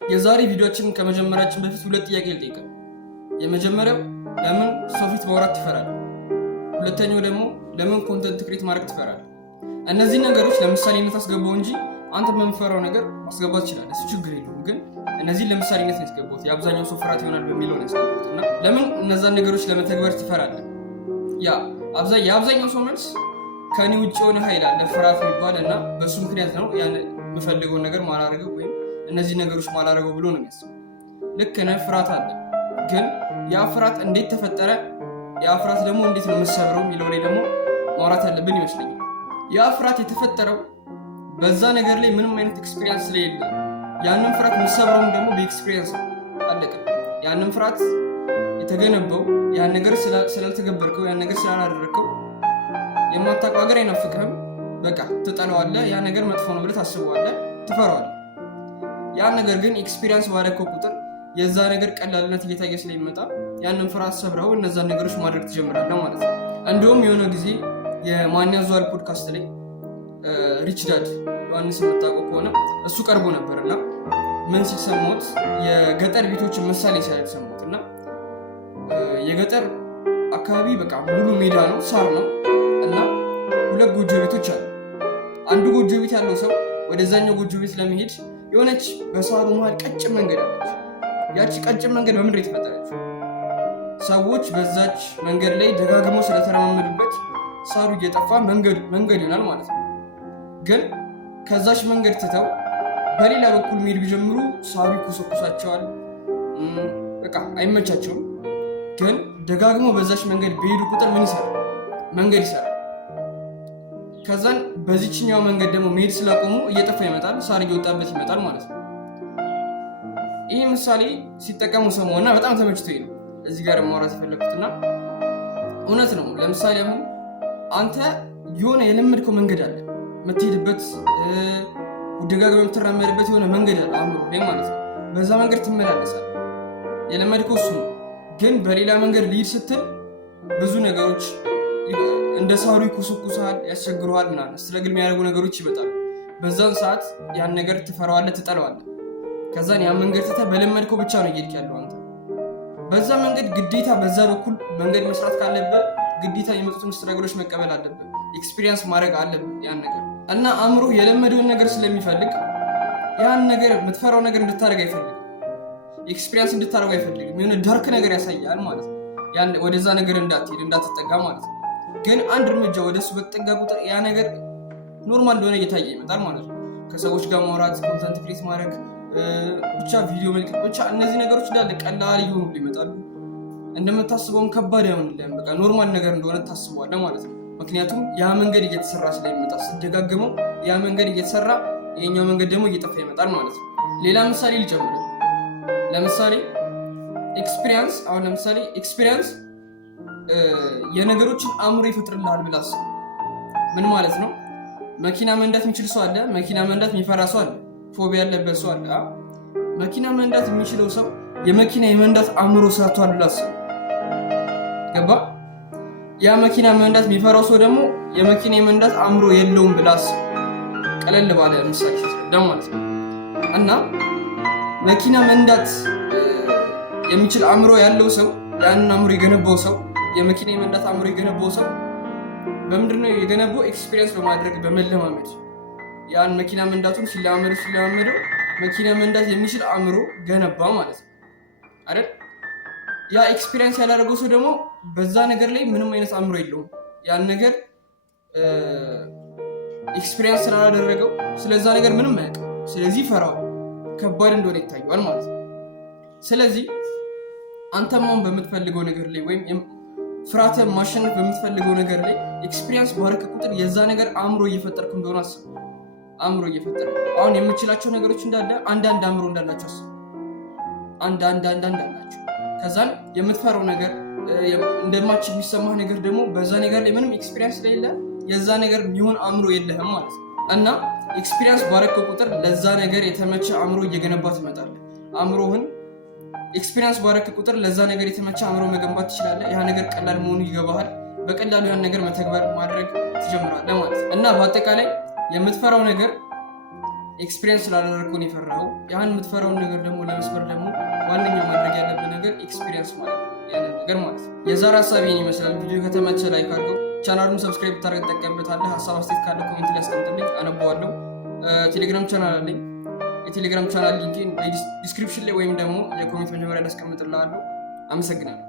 የዛሬ ቪዲዮአችንን ከመጀመራችን በፊት ሁለት ጥያቄ ልጠይቅ። የመጀመሪያው ለምን ሰው ፊት ማውራት ትፈራለህ? ሁለተኛው ደግሞ ለምን ኮንተንት ክሬት ማድረግ ትፈራለህ? እነዚህ ነገሮች ለምሳሌነት አስገባው እንጂ አንተ በምትፈራው ነገር ማስገባት ትችላለህ። እሱ ችግር የለውም። ግን እነዚህ ለምሳሌነት ነው ያስገባሁት። የአብዛኛው ሰው ፍርሃት ይሆናል በሚለው ነው ያስገባሁት እና ለምን እነዛን ነገሮች ለመተግበር ትፈራለህ? የአብዛኛው ሰው መልስ ከኔ ውጭ የሆነ ኃይል አለ ፍርሃት የሚባል እና በሱ ምክንያት ነው ያን የምፈልገውን ነገር ማላረገው ወይም እነዚህ ነገሮች ማላረገው ብሎ ነው የሚያስበው። ልክ ነህ፣ ፍርሃት አለ። ግን ያ ፍርሃት እንዴት ተፈጠረ፣ ያ ፍርሃት ደግሞ እንዴት ነው የምሰብረው የሚለው ላይ ደግሞ ማውራት ያለብን ይመስለኛል። ያ ፍርሃት የተፈጠረው በዛ ነገር ላይ ምንም አይነት ኤክስፒሪየንስ ስለሌለ ያንን ፍርሃት የምሰብረውም ደግሞ በኤክስፒሪየንስ አለቀ። ያንን ፍርሃት የተገነባው ያን ነገር ስላልተገበርከው ያን ነገር ስላላደረግከው የማታውቀው ሀገር አይናፍቅህም። በቃ ትጠለዋለህ። ያ ነገር መጥፎ ነው ብለህ ታስበዋለህ፣ ትፈራዋለህ። ያን ነገር ግን ኤክስፒሪየንስ ባደረግከው ቁጥር የዛ ነገር ቀላልነት እየታየ ስለሚመጣ ያንን ፍርሃት ሰብረው እነዛን ነገሮች ማድረግ ትጀምራለህ ማለት ነው። እንዲሁም የሆነ ጊዜ የማን ያዟል ፖድካስት ላይ ሪች ዳድ ዮሐንስ የምታውቀው ከሆነ እሱ ቀርቦ ነበርና ምን ሲል ሰማሁት፣ የገጠር ቤቶችን ምሳሌ ሲያደርግ ሰማሁት እና የገጠር አካባቢ በቃ ሙሉ ሜዳ ነው፣ ሳር ነው እና ሁለት ጎጆ ቤቶች አሉ። አንዱ ጎጆ ቤት ያለው ሰው ወደዛኛው ጎጆ ቤት ለመሄድ የሆነች በሳሩ መሃል ቀጭን መንገድ አለች። ያቺ ቀጭን መንገድ በምንድን የተፈጠረች? ሰዎች በዛች መንገድ ላይ ደጋግመው ስለተረማመዱበት ሳሩ እየጠፋ መንገድ ይሆናል ማለት ነው። ግን ከዛች መንገድ ትተው በሌላ በኩል መሄድ ቢጀምሩ ሳሩ ይኮሰኩሳቸዋል፣ በቃ አይመቻቸውም። ግን ደጋግመው በዛች መንገድ በሄዱ ቁጥር ምን ይሰራል? መንገድ ይሰራል። ከዛን በዚችኛው መንገድ ደግሞ መሄድ ስላቆሙ እየጠፋ ይመጣል፣ ሳር እየወጣበት ይመጣል ማለት ነው። ይህ ምሳሌ ሲጠቀሙ ሰሞኑና በጣም ተመችቶኝ ነው እዚህ ጋር ማውራት የፈለኩትና እውነት ነው። ለምሳሌ አሁን አንተ የሆነ የለመድከው መንገድ አለ፣ የምትሄድበት ደጋግመህ የምትራመድበት የሆነ መንገድ አለ አእምሮ ላይ ማለት ነው። በዛ መንገድ ትመላለሳለህ፣ የለመድከው እሱ ነው። ግን በሌላ መንገድ ልሂድ ስትል ብዙ ነገሮች እንደ ሳሩ ይኮሰኩሳል፣ ያስቸግረዋል፣ ምናምን ስትረግል የሚያደርጉ ነገሮች ይመጣሉ። በዛን ሰዓት ያን ነገር ትፈራዋለህ፣ ትጠለዋለህ። ከዛን ያን መንገድ ትተህ በለመድከው ብቻ ነው እየሄድክ ያለው አንተ። በዛ መንገድ ግዴታ በዛ በኩል መንገድ መስራት ካለብህ ግዴታ የመጡትን ስትረግሎች መቀበል አለብህ፣ ኤክስፒሪየንስ ማድረግ አለብህ ያን ነገር እና አእምሮ የለመደውን ነገር ስለሚፈልግ ያን ነገር የምትፈራው ነገር እንድታደርግ አይፈልግም፣ ኤክስፒሪየንስ እንድታደርግ አይፈልግም። የሆነ ዳርክ ነገር ያሳያል ማለት ነው፣ ያን ወደዛ ነገር እንዳትሄድ እንዳትጠጋ ማለት ነው። ግን አንድ እርምጃ ወደሱ በተጠጋ ቁጥር ያ ነገር ኖርማል እንደሆነ እየታየ ይመጣል ማለት ነው። ከሰዎች ጋር ማውራት፣ ኮንተንት ክሬት ማድረግ፣ ብቻ ቪዲዮ መልቀቅ፣ ብቻ እነዚህ ነገሮች እንዳለ ቀላል እየሆኑ ይመጣሉ። እንደምታስበውም ከባድ አይሆንልህም። በቃ ኖርማል ነገር እንደሆነ ታስበዋለህ ማለት ነው። ምክንያቱም ያ መንገድ እየተሰራ ስለሚመጣ ስትደጋግመው ያ መንገድ እየተሰራ የኛው መንገድ ደግሞ እየጠፋ ይመጣል ማለት ነው። ሌላ ምሳሌ ልጨምር። ለምሳሌ ኤክስፒሪየንስ፣ አሁን ለምሳሌ ኤክስፒሪየንስ የነገሮችን አእምሮ ይፈጥርልሃል ብለህ አስብ። ምን ማለት ነው? መኪና መንዳት የሚችል ሰው አለ፣ መኪና መንዳት የሚፈራ ሰው አለ፣ ፎቢያ ያለበት ሰው አለ። መኪና መንዳት የሚችለው ሰው የመኪና የመንዳት አእምሮ ሰርቷል ብለህ አስብ። ገባ? ያ መኪና መንዳት የሚፈራው ሰው ደግሞ የመኪና የመንዳት አእምሮ የለውም ብለህ አስብ። ቀለል ባለ ምሳሌ ማለት ነው። እና መኪና መንዳት የሚችል አእምሮ ያለው ሰው፣ ያንን አእምሮ የገነባው ሰው፣ የመኪና የመንዳት አእምሮ የገነባው ሰው በምንድን ነው የገነባው? ኤክስፒሪየንስ በማድረግ በመለማመድ ያን መኪና መንዳቱን ሲለማመደው መኪና መንዳት የሚችል አእምሮ ገነባ ማለት ነው አይደል? ያ ኤክስፒሪየንስ ያላደረገው ሰው ደግሞ በዛ ነገር ላይ ምንም አይነት አእምሮ የለውም። ያን ነገር ኤክስፒሪየንስ ስላላደረገው ስለዛ ነገር ምንም አያውቅም። ስለዚህ ፈራው፣ ከባድ እንደሆነ ይታየዋል ማለት ነው። ስለዚህ አንተም አሁን በምትፈልገው ነገር ላይ ወይም ፍርሃትን ማሸነፍ በምትፈልገው ነገር ላይ ኤክስፒሪየንስ ባረከ ቁጥር የዛ ነገር አእምሮ እየፈጠርክ እንደሆነ አስብ። አእምሮ እየፈጠርክ አሁን የምችላቸው ነገሮች እንዳለ አንዳንድ አእምሮ እንዳላቸው አስብ። አንዳንድ አላቸው። ከዛን የምትፈራው ነገር እንደማችል የሚሰማህ ነገር ደግሞ በዛ ነገር ላይ ምንም ኤክስፒሪየንስ ስለሌለ የዛ ነገር የሚሆን አእምሮ የለህም ማለት ነው። እና ኤክስፒሪየንስ ባረከ ቁጥር ለዛ ነገር የተመቸ አእምሮ እየገነባ ትመጣለህ። አእምሮህን ኤክስፒሪየንስ ባረከ ቁጥር ለዛ ነገር የተመቸ አእምሮ መገንባት ትችላለህ። ያ ነገር ቀላል መሆኑ ይገባሃል። በቀላሉ ያን ነገር መተግበር ማድረግ ትጀምራለህ ማለት ነው። እና በአጠቃላይ የምትፈራው ነገር ኤክስፒሪየንስ ስላደረግከው ነው የፈራኸው። ያን የምትፈራውን ነገር ደግሞ ለመስበር ደግሞ ዋነኛ ማድረግ ያለብህ ነገር ኤክስፒሪየንስ ማለት ነው፣ ያንን ነገር ማለት ነው። የዛሬ ሀሳብ ይህን ይመስላል። ቪዲዮ ከተመቸ ላይክ አድርገው፣ ቻናሉን ሰብስክራይብ ብታደርግ ትጠቀምበታለህ። ሀሳብ አስተያየት ካለ ኮሜንት ላይ አስቀምጥልኝ፣ አነበዋለሁ። ቴሌግራም ቻናል አለኝ። የቴሌግራም ቻናል ሊንክ ዲስክሪፕሽን ላይ ወይም ደግሞ የኮሜንት መጀመሪያ ላይ አስቀምጥልሃለሁ። አመሰግናለሁ።